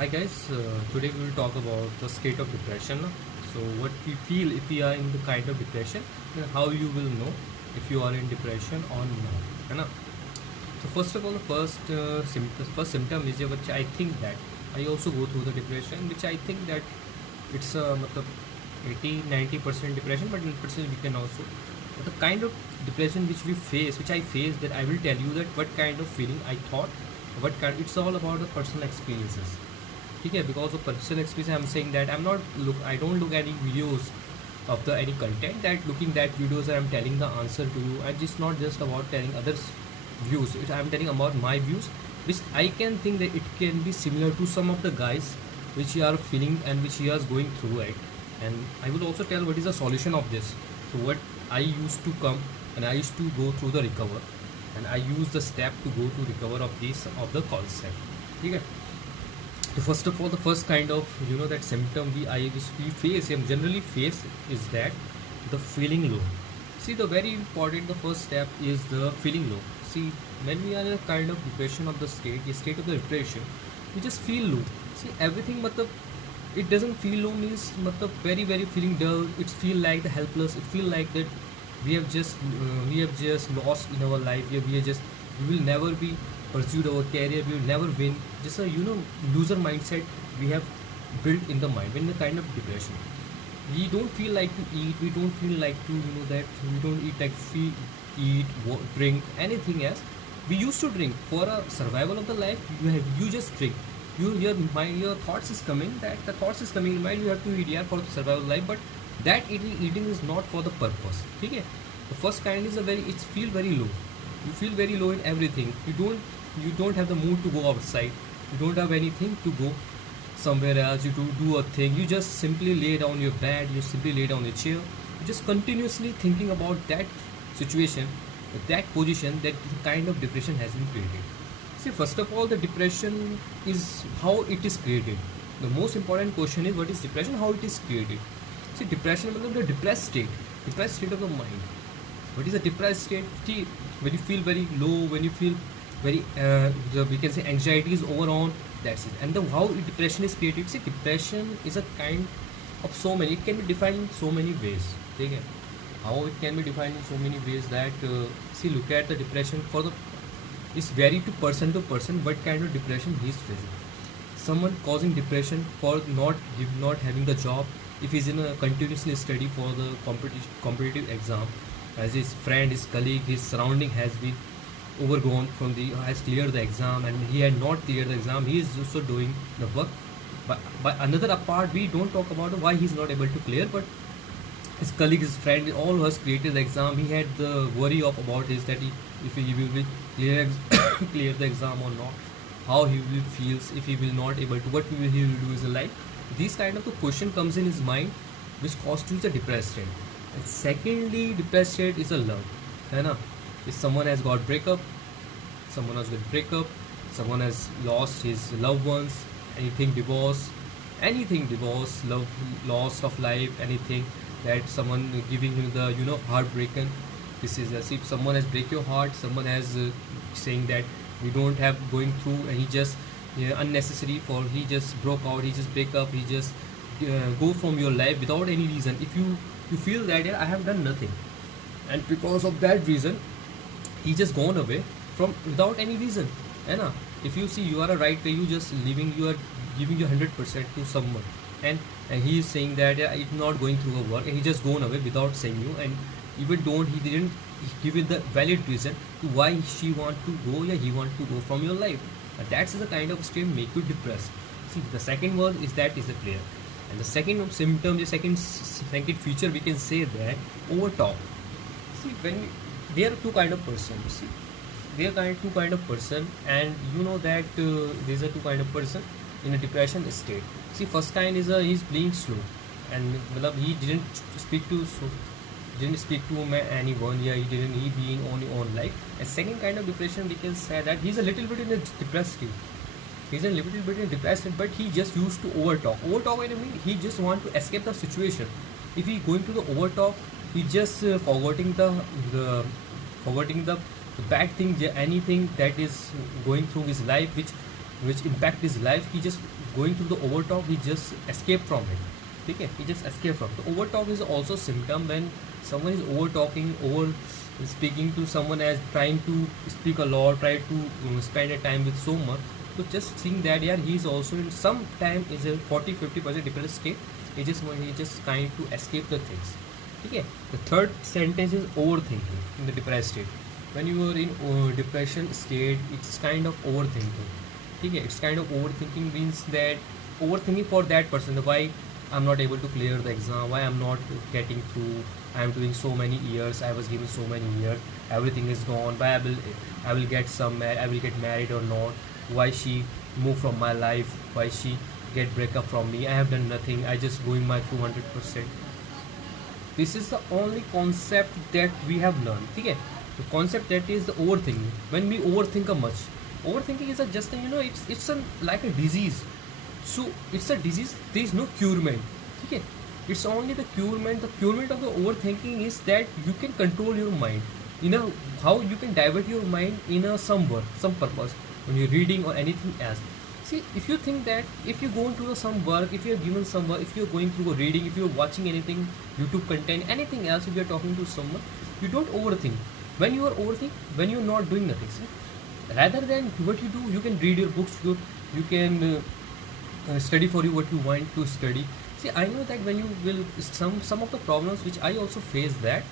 Hi guys, today we will talk about the state of depression. So what we feel if we are in the kind of depression, and how you will know if you are in depression or not. है ना? So first of all, the first symptom is which I think that I also go through the depression, which I think that it's मतलब 80-90% depression, but 10% we can also. But the kind of depression which we face, which I face, that I will tell you that what kind of feeling I thought, it's all about the personal experiences. Okay, because of personal experience I'm saying that I don't look any videos of the any content, that looking that videos and I'm telling the answer to you. I just not just about telling others views, I'm telling about my views, which I can think that it can be similar to some of the guys which you are feeling and which you are going through it. And I will also tell what is the solution of this. So what I used to come and I used to go through the recover, and I use the step to go to recover of the concept. Okay. So first of all, the first kind of that symptom we face and generally face is that the feeling low. See, the very important, the first step is the feeling low. See, when we are in a kind of depression of the state of the depression, we just feel low. See, everything matlab, it doesn't feel low means matlab very very feeling dull. It feel like the helpless. It feel like that we have just lost in our life. We will never be pursued our career. We will never win. Just a loser mindset we have built in the mind when the kind of depression. We don't feel like to eat. We don't feel like to that we don't eat like drink anything else. We used to drink for a survival of the life. You just drink. Your thoughts is coming, that the thoughts is coming in mind. You have to eat, yeah, for the survival of life, but that eating is not for the purpose. Okay, the first kind is it's feel very low. You feel very low in everything. You don't have the mood to go outside. You don't have anything to go somewhere else. You do a thing. You just simply lay down your bed. You simply lay down your chair. You just continuously thinking about that situation, that position, that kind of depression has been created. See, first of all, the depression is how it is created. The most important question is what is depression, how it is created. See, depression is the depressed state of the mind. What is a depressed state? See, when you feel very low, when you feel very, we can say anxiety is overall, that's it. And how depression is created. See, depression is a kind of so many, it can be defined in so many ways. Okay? How it can be defined in so many ways that, see, look at the depression it's vary to person what kind of depression he is facing. Someone causing depression for not having the job, if he's in a continuously study for the competitive exam, as his friend, his colleague, his surrounding has been overgone has cleared the exam, and he had not cleared the exam, he is also doing the work. But by another apart, we don't talk about why he's not able to clear, but his colleague, his friend, all who has created the exam, he had the worry about is that if he will be clear the exam or not, how he will feels if he will not able to, what he will do is life. This kind of the question comes in his mind, which constitutes a depressed state. And secondly, depressed state is a love. है ना? If someone has got breakup, someone has lost his loved ones, anything divorce, love, loss of life, anything that someone giving him the heartbreaken. This is as if someone has break your heart, someone has saying that we don't have going through, and he just unnecessary for he just broke out, he just break up, he just go from your life without any reason. If you feel that, yeah, I have done nothing, and because of that reason he just gone away from without any reason. And if you see you are a right way, you just living, you are giving your 100% to someone, and he is saying that, yeah, it's not going through a work, and he just gone away without saying you, and he didn't give it the valid reason to why she want to go, yeah, he want to go from your life. And that's the kind of state make you depressed. See, the second word is that is a clear, and the second symptom, the second feature, we can say that overtalk. See, there are two kind of persons. See, there are two kind of person, and that these are two kind of person in a depression state. See, first kind is he's playing slow, and he didn't speak to anyone. Yeah, he being on his own life. And second kind of depression, we can say that he's a little bit in a depressed state. He's a little bit in a depressed state, but he just used to overtalk. Overtalk, I mean, he just want to escape the situation. If he going to the overtalk, he just forgetting the bad thing, anything that is going through his life, which which impact his life, he just going through the overtalk, he just escape from it. Okay, he just escape from the overtalk is also symptom when someone is over talking, over speaking to someone as trying to speak a lot, try to spend a time with so much. So just think that yeah, he is also in some time is a 40-50% depressed state. He just kind to escape the things. Okay. The third sentence is overthinking in the depressed state. When you are in depression state, it's kind of overthinking. Okay, it's kind of overthinking means that overthinking for that person, the why I'm not able to clear the exam, why I'm not getting through, I'm doing so many years, I was given so many years, everything is gone, why I will get I will get married or not, why she moved from my life, why she get break up from me, I have done nothing, I just going my 200%. This is the only concept that we have learned. Okay, the concept that is the overthinking. When we overthink a much, overthinking is a just a, it's a like a disease. So it's a disease, there is no curement. Okay, it's only the curement. The curement of the overthinking is that you can control your mind, how you can divert your mind in a some work, some purpose, when you're reading or anything else. See, if you think that if you go into some work, if you're given some work, if you're going through a reading, if you're watching anything, YouTube content, anything else, if you're talking to someone, you don't overthink. When you are overthink, when you're not doing nothing, see, rather than what you do, you can read your books, you can study for you what you want to study. See, I know that when you will some of the problems which I also face, that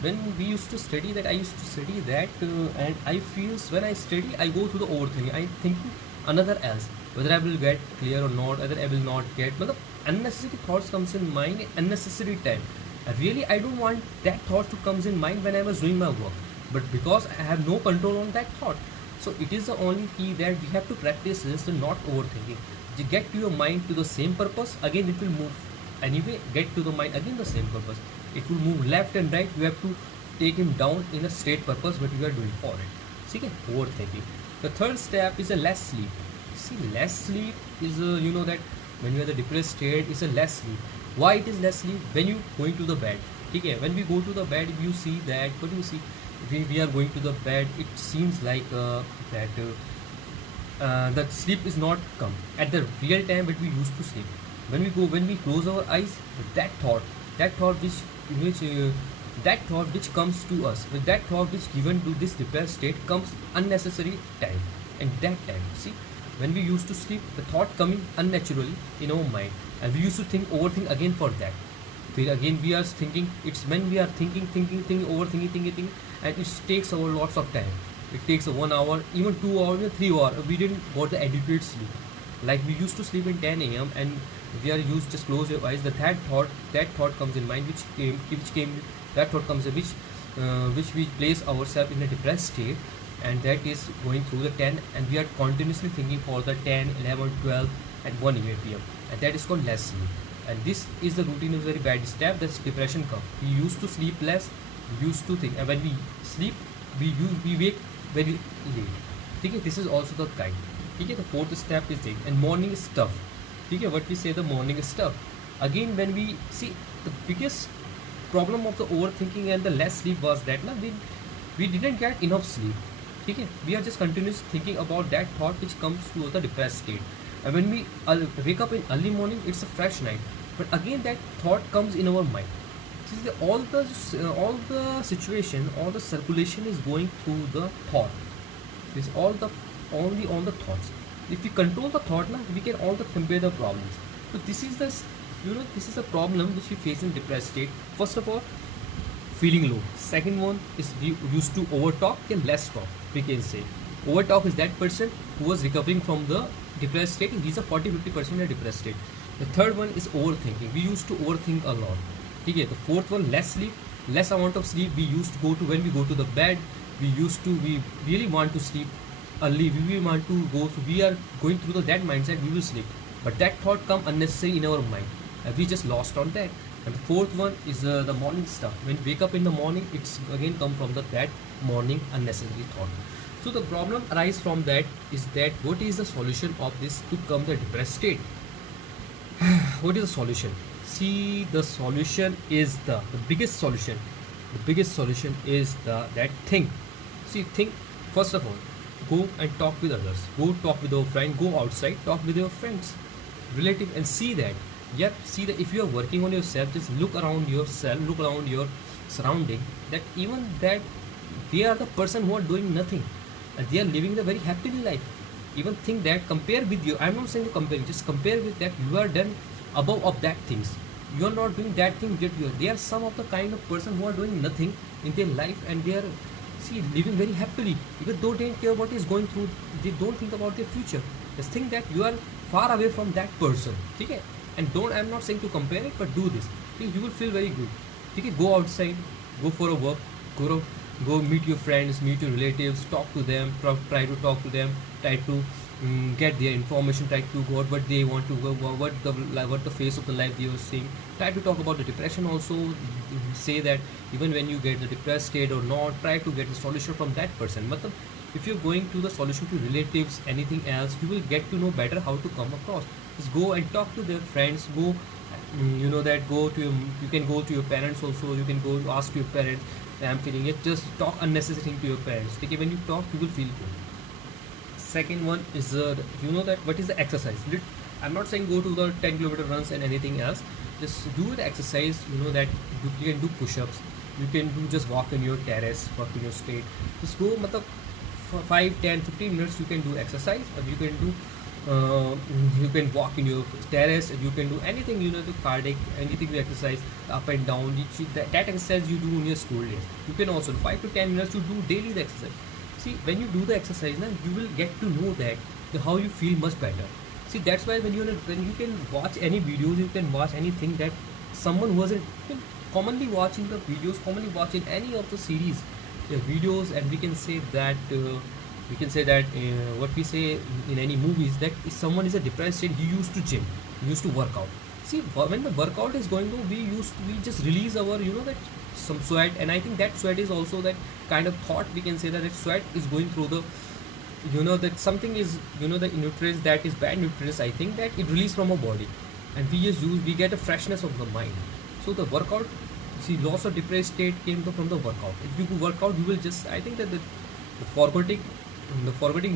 when we used to study, that I used to study that and I feels when I study I go through the overthinking, I thinking another else, whether I will get clear or not, whether I will not get, but unnecessary thoughts comes in mind, unnecessary time. I don't want that thought to comes in mind when I was doing my work, but because I have no control on that thought. So it is the only key that we have to practice is the not overthinking. You get to your mind to the same purpose, again it will move anyway, get to the mind again the same purpose, it will move left and right, you have to take him down in a straight purpose what you are doing for it. See, overthinking. The third step is a less sleep. See, less sleep is that when you are in the depressed state, it's a less sleep. Why it is less sleep? When you going to the bed. Okay, when we go to the bed, you see that, what do you see? We are going to the bed, it seems like that sleep is not come at the real time but we used to sleep. When we close our eyes, that thought which comes to us, with that thought which given to this depressed state comes unnecessary time. And that time, see, when we used to sleep, the thought coming unnaturally in our mind, and we used to overthink again for that. Again we are thinking, it's when we are thinking, overthinking, and it takes our lots of time. It takes 1 hour, even 2 hours, even 3 hours. We didn't got the adequate sleep. Like we used to sleep in 10 a.m. and we are used just close your eyes. That thought comes in mind, that thought comes in which we place ourselves in a depressed state, and that is going through the 10, and we are continuously thinking for the 10, 11, 12, and 1 p.m. and that is called less sleep. And this is the routine, is very bad step. That's depression comes. We used to sleep less, we used to think, and when we sleep, we wake very late. Okay, this is also the kind. Okay, the fourth step is thing, and morning is tough. Okay, what we say, the morning is tough. Again, when we see, the biggest problem of the overthinking and the less sleep was that we didn't get enough sleep. Okay, we are just continuously thinking about that thought which comes to the depressed state. And when we wake up in early morning, it's a fresh night. But again, that thought comes in our mind. See, all the situation, all the circulation is going through the thought. This all the only on the thoughts. If we control the thought, we can all the compare the problems. So this is this is the problem which we face in depressed state. First of all, feeling low. Second one is we used to overtalk and less talk. We can say overtalk is that person who was recovering from the depressed state. He's a 40-50% in a depressed state. The third one is overthinking. We used to overthink a lot. Okay, the fourth one, less sleep, less amount of sleep. We used to go to, when we go to the bed, we really want to sleep early. We really want to go. So we are going through that mindset. We will sleep, but that thought come unnecessary in our mind. We just lost on that. And the fourth one is the morning stuff. When we wake up in the morning, it's again come from that morning unnecessary thought. So the problem arise from that is that what is the solution of this to come the depressed state? What is the solution? See, the solution is the biggest solution. The biggest solution is that think. See, think first of all. go and talk with others, go talk with your friend, go outside, talk with your friends, relative, and see that. Yep, see that if you are working on yourself, just look around yourself, look around your surrounding, that even that they are the person who are doing nothing and they are living the very happily life. Even think that, compare with you. I'm not saying to compare, just compare with that. You are done above of that things. You are not doing that thing that you are. They are some of the kind of person who are doing nothing in their life and they are, see, living very happily. Even though they don't care what is going through, they don't think about their future. Just think that you are far away from that person. Okay? And don't, I'm not saying to compare it, but do this. Okay? You will feel very good. Okay? Go outside, go for a walk, go meet your friends, meet your relatives, talk to them, try to talk to them, try to get their information, try to go out what they want to go, what the face of the life they are seeing. Try to talk about the depression also. Say that even when you get the depressed state or not, try to get the solution from that person. Matlab, if you're going to the solution to relatives, anything else, you will get to know better how to come across. Just go and talk to their friends. Go, you know that, go to your, you can go to your parents also. You can go ask your parents, I'm feeling it. Just talk unnecessary thing to your parents. Okay, when you talk, you will feel good. Second one is you know that what is the exercise. I'm not saying go to the 10 kilometer runs and anything else. Just do the exercise. You know that you can do push-ups. You can do just walk in your terrace, walk in your street. Just go, matlab, for 5, 10, 15 minutes you can do exercise, or you can do you can walk in your terrace, and you can do anything, you know, the cardiac, anything you exercise up and down. That exercise you do in your school days. You can also 5 to 10 minutes you do daily the exercise. See, when you do the exercise now, you will get to know that how you feel much better. See, that's why when you can watch any videos, you can watch anything that someone who wasn't commonly watching the videos, commonly watching any of the series, the videos, and we can say that what we say in any movies, that if someone is a depressed state, he used to gym, he used to work out. See, when the workout is going on, we just release our, you know, that some sweat, and I think that sweat is also that kind of thought, we can say that sweat is going through the, you know, that something is, you know, the nutrients that is bad nutrients, I think that it release from our body, and we get a freshness of the mind. So the workout, see, loss of depressed state came from the workout. If you do workout, you will just, I think that the forgetting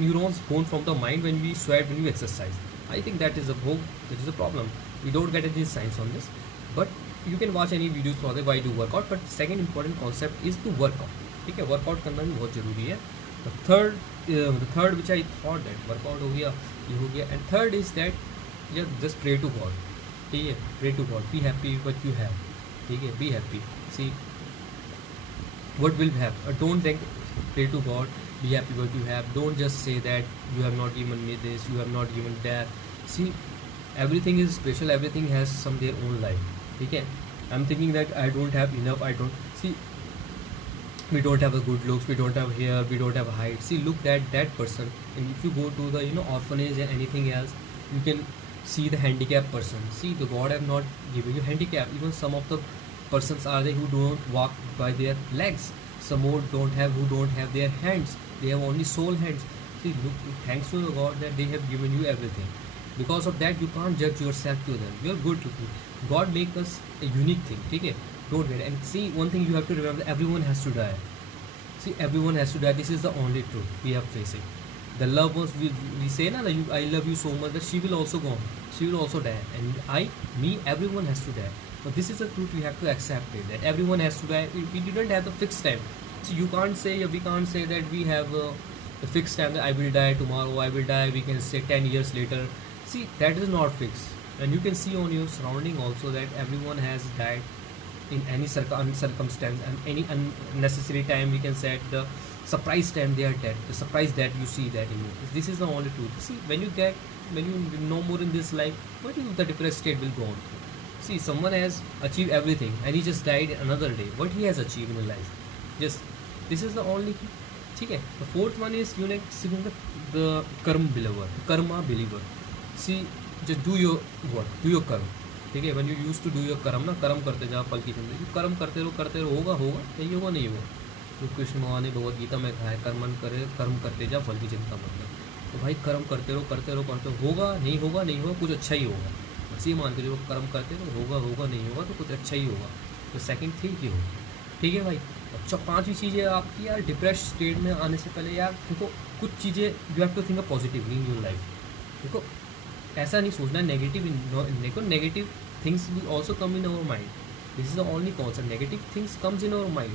neurons born from the mind when we sweat, when we exercise. I think that is a problem. We don't get any science on this, but you can watch any videos for why do workout. But second important concept is to work out. ठीक है, workout करना भी बहुत ज़रूरी है. The third which I thought that workout हो गया, ये हो गया, and third is that just pray to God. ठीक है, pray to God, be happy what you have. ठीक है, be happy. See what will have. Don't think, pray to God, be happy what you have. Don't just say that you have not given me this, you have not given that. See, everything is special, everything has some their own life. Okay, I'm thinking that I don't have enough, I don't see, we don't have a good looks, we don't have hair, we don't have height. See, look at that person, and if you go to the, you know, orphanage and anything else, you can see the handicapped person. See, the God have not given you handicap. Even some of the persons are there who don't walk by their legs. Some more who don't have their hands. They have only soul hands. See, look, thanks to the God that they have given you everything. Because of that, you can't judge yourself to them. You're good looking. God make us a unique thing. Okay? Don't get it. And see, one thing you have to remember: everyone has to die. See, everyone has to die. This is the only truth we are facing. The loved ones, we say, na, I love you so much that she will also go on. She will also die. And everyone has to die. But this is the truth, we have to accept it, that everyone has to die. We didn't have the fixed time. So we can't say that we have the fixed time that I will die tomorrow, I will die, we can say 10 years later. See, that is not fixed. And you can see on your surrounding also that everyone has died in any circumstance, and any unnecessary time, we can say at the surprise time they are dead. The surprise that you see that in you. This is the only truth. See, when you know more in this life, what the depressed state will go on through. See, someone has achieved everything and he just died another day. What he has achieved in his life? Just, this is the only thing. Okay. The fourth one is, you know, the karma believer. See, just do your work, do your karma. ठीक है, when you used to do your कर्म ना, कर्म करते जाओ फल की जिंदगी, कर्म करते रहो, होगा नहीं होगा. तो कृष्ण भगवान ने भगवद गीता में कहा है, कर्म करते जाओ, फल की चिंता मत करो. तो भाई कर्म करते रहो, होगा नहीं होगा, कुछ अच्छा ही होगा. बस ये मान के चलो, कर्म करते रहो, होगा नहीं होगा, तो कुछ अच्छा ही होगा. तो सेकंड थिंक ही होगा. ठीक है भाई. अच्छा, पांचवी चीज़ है आपकी यार, डिप्रेस स्टेट में आने से पहले यार देखो, कुछ चीज़ें you have to think positively in your life. देखो, ऐसा नहीं सोचना नेगेटिव। देखो, negative things will also come in our mind. This is the only concept, negative things comes in our mind,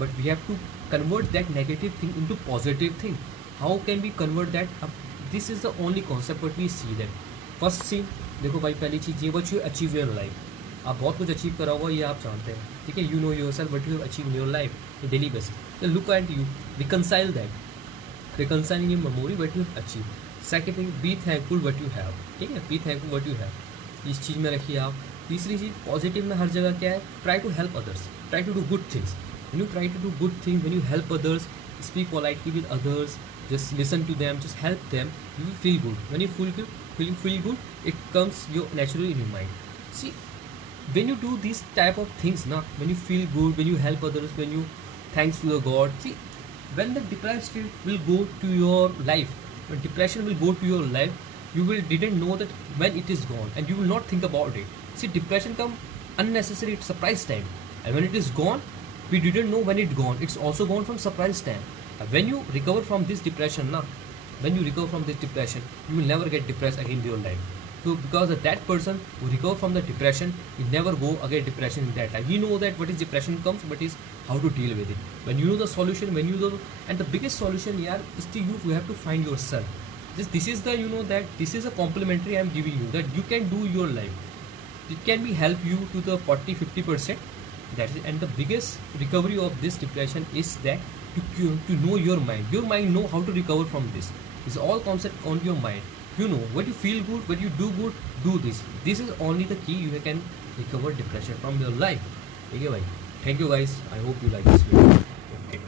but we have to convert that negative thing into positive thing. How can we convert that? अब this is the only concept but we see that. First thing, देखो भाई, पहली चीज़ ये what you achieve your life. आप बहुत कुछ achieve करा होगा, ये आप जानते हैं, ठीक है। You know yourself what you achieve in your life in daily basis. तो look at you, reconcile that, reconciling your memory what you achieve. Second thing, be thankful what you have, ठीक है, be thankful what you have, इस चीज़ में रखिए आप। तीसरी चीज़, positive में हर जगह क्या है, try to help others, try to do good things. When you try to do good thing, when you help others, speak politely with others, just listen to them, just help them, you will feel good. When you feel good, it comes naturally in your mind. See, when you do these type of things, when you feel good, when you help others, when you thanks to the God, see, when the depressed state will go to your life, when depression will go to your life, you will didn't know that when it is gone, and you will not think about it. See, depression come unnecessary at surprise time, and when it is gone, we didn't know when it gone. It's also gone from surprise time. When you recover from this depression, when you recover from this depression, you will never get depressed again in your life. So because that person who recover from the depression, he never go again depression in that life. He know that what is depression comes, but is how to deal with it. When you know the solution, when you know, and the biggest solution here is to you have to find yourself. This is the, that this is a complimentary I am giving you, that you can do your life. It can be help you to the 40-50%. That is, and the biggest recovery of this depression is that to know your mind. Your mind know how to recover from this. It's all concept on your mind. You know, when you feel good, when you do good, do this. This is only the key you can recover depression from your life. Okay, bhai. Thank you guys. I hope you like this video. Okay.